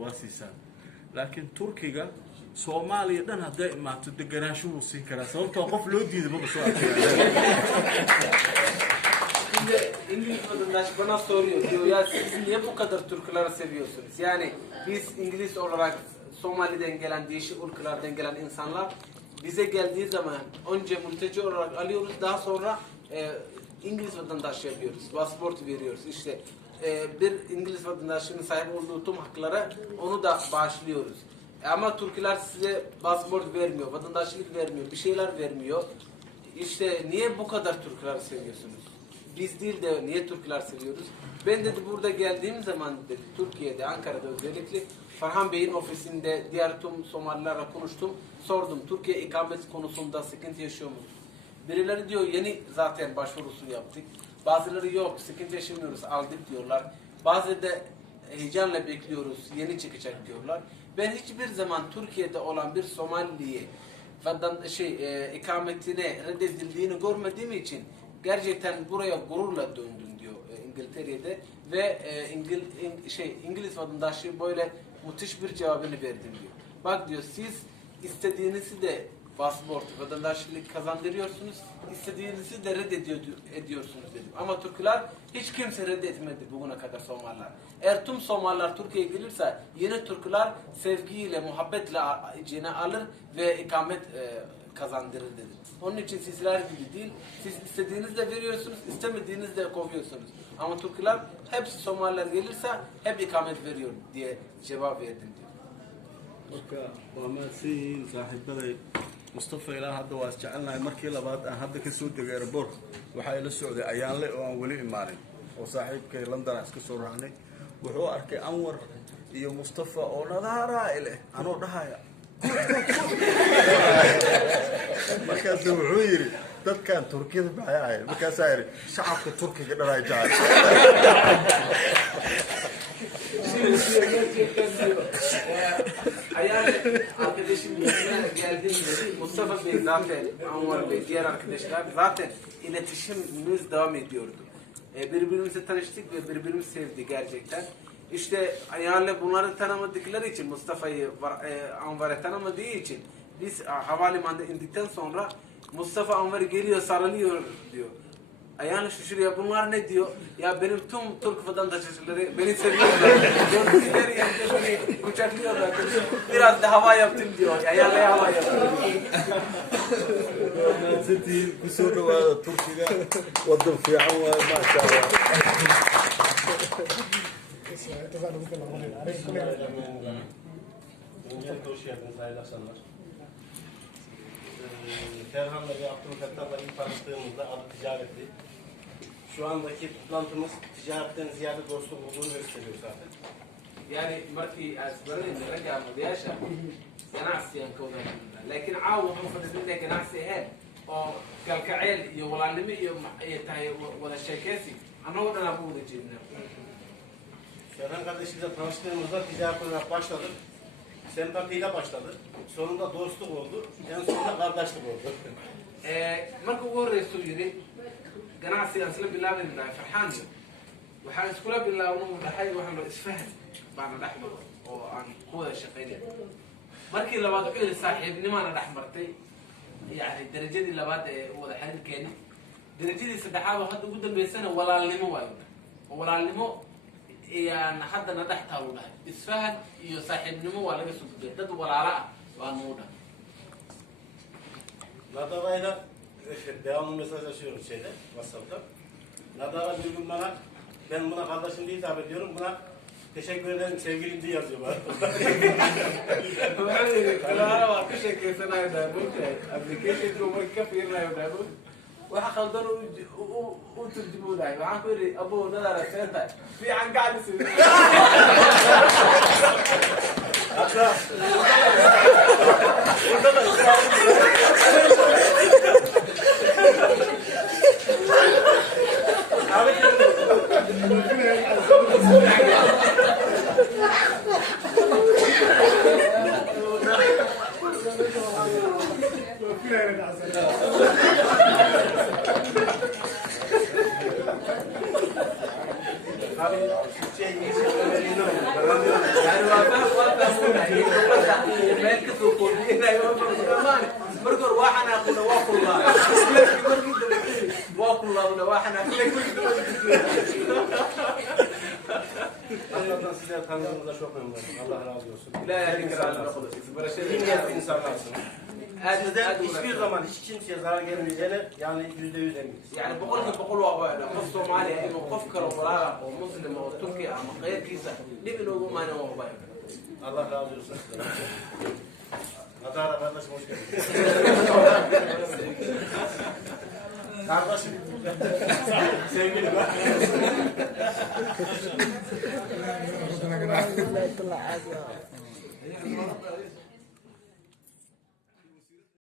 واسيسان لكن تركيا Soomaaliya dhan haday imaato deganaanshuhu siin kara sababtoo qof loo diiday baba soo Şimdi İngiliz vatandaş bana soruyor diyor ya siz niye bu kadar Türkleri seviyorsunuz? Yani biz İngiliz olarak Somali'den gelen değişik ülkelerden gelen insanlar bize geldiği zaman önce mülteci olarak alıyoruz daha sonra İngiliz vatandaş yapıyoruz. Pasaport veriyoruz. İşte bir İngiliz vatandaşının sahip olduğu tüm haklara onu da bağışlıyoruz. Ama Türkler size pasaport vermiyor, vatandaşlık vermiyor, bir şeyler vermiyor. İşte niye bu kadar Türkler seviyorsunuz? Biz değil de niye Türkler seviyoruz? Ben dedi burada geldiğim zaman dedi Türkiye'de, Ankara'da özellikle Farhan Bey'in ofisinde diğer tüm Somalilerle konuştum. Sordum Türkiye ikamet konusunda sıkıntı yaşıyor musunuz? Birileri diyor yeni zaten başvurusunu yaptık. Bazıları yok sıkıntı yaşamıyoruz aldık diyorlar. Bazıları da heyecanla bekliyoruz yeni çıkacak diyorlar. Ben hiçbir zaman Türkiye'de olan bir Somali'ye ikametine reddedildiğini görmediğim için gerçekten buraya gururla döndüm diyor İngiltere'de ve İngiliz vatandaşı böyle müthiş bir cevabını verdim diyor. Bak diyor siz istediğinizi de pasaport, vatandaşlık kazandırıyorsunuz, istediğinizi de reddediyorsunuz dedim. Ama Türkler hiç kimse reddetmedi bugüne kadar Somaliler. Eğer tüm Somaliler Türkiye'ye gelirse yeni Türkler sevgiyle, muhabbetle içine alır ve ikamet kazandırır dedi. Onun için sizler gibi değil, siz istediğinizde veriyorsunuz, istemediğinizde kovuyorsunuz. Ama Türkler hepsi Somaliler gelirse hep ikamet veriyor diye cevap verdim diyor. marka waa mahadsanyihiin saaxiibaday Mustafa ilaa hadda waa isjecelnahay markii labaad aan hadda ka soo degay airport waxaa ila socday ayaanle oo aan weli imaanin oo saaxiibkay London iska soo raacnay wuxuu arkay Anwar iyo Mustafa oo nadaara ile anoo dhahaya markaas wuxuu yiri dadkan Turkiyada maxay ahayd markaas ay shacabka Turkiga dhalay jacayl Ayağım arkadaşım yanına geldiğimde Mustafa Bey zaten Anwar Bey diğer arkadaşlar zaten iletişimimiz devam ediyordu. Birbirimizi tanıştık ve birbirimizi sevdi gerçekten. İşte ayağıyla bunları tanımadıkları için Mustafa'yı Anwar'ı tanımadığı için biz havalimanında indikten sonra Mustafa Anwar'ı geliyor sarılıyor diyor. Ayağını şaşırıyor. Bunlar ne diyor? Ya benim tüm Türk vatandaşları beni seviyorlar. Gördükleri yerde beni kucaklıyorlar. Biraz da hava yaptım diyor. Ayağına hava yaptım. Sitii kusoo dhawaada Turkiga wadan fiican waaye maasha Allah. Öncelikle hoş geldiniz, hayırlı akşamlar. Ferhan'la ve Abdülfettah'la ilk tanıştığımızda adı ticaretti. Şu andaki toplantımız ticaretten ziyade dostluk olduğunu gösteriyor zaten. Yani markii asbarin rajaa madayaasha ganacsigan ka wada laakiin caawa wuxuu fadhiisanayaa ganacsi ahayn oo kalgacayl iyo walaalnimo iyo tahay wada sheekeysi annagoo dhan aan bu wada jeednaa. Ferhan kardeşimle tanıştığımızda ticaret olarak başladık. Sempatiyle başladı. Sonunda dostluk oldu. En sonunda kardeşlik oldu. Marka ugu horreysuu yidhi ganacsigaan isla bilaabaynu dhahay farxaan iyo waxaan iskula bilaabnay uu dhahay waxaan loo isfahan baana dhex maro oo aan ku wada shaqaynay markii labaad wuxuu yidhi saaxiibnimaana dhex martay yani darajadii labaad ee wada xiriirkeeni darajadii saddexaad oo hadda ugu dambeysana walaalnimo waayo oo walaalnimo iyaan haddana dhex taalu dhahay isfahan iyo saaxiibnimo waa laga soo gudbay dad walaala ah waa nuu dhahay Nadava'yla devamlı mesajlaşıyoruz WhatsApp'ta. Nadava bir gün bana, ben buna kardeşim diye hitap ediyorum, buna teşekkür ederim sevgilim diye yazıyor bana. Kalaara waa ka sheekeysanaya daabuurka applicationka marka ka fiirinayo daabuur waxa khaldan u turjumuunayo waxaan ku yidhi abo nadaara seenta fiican gacdisi Hatta yani waa مركور واحنا كنا واكل الله واكل الله ولا واحنا Allah'tan size tanıdığınızda çok memnunum. Allah razı olsun. لا يعني كلام İyi insanlarsınız. Sizden hiçbir zaman hiç kimseye zarar gelmeyeceğine yani %100 eminiz. يعني بقول والله قف صومالي انه قف كربلاء ومسلم او تركي او غير كيسه نبي له ما انا والله Allah razı olsun. Adana kardeşim hoş geldin. Kardeşim. Sevgilim. Itulah aja.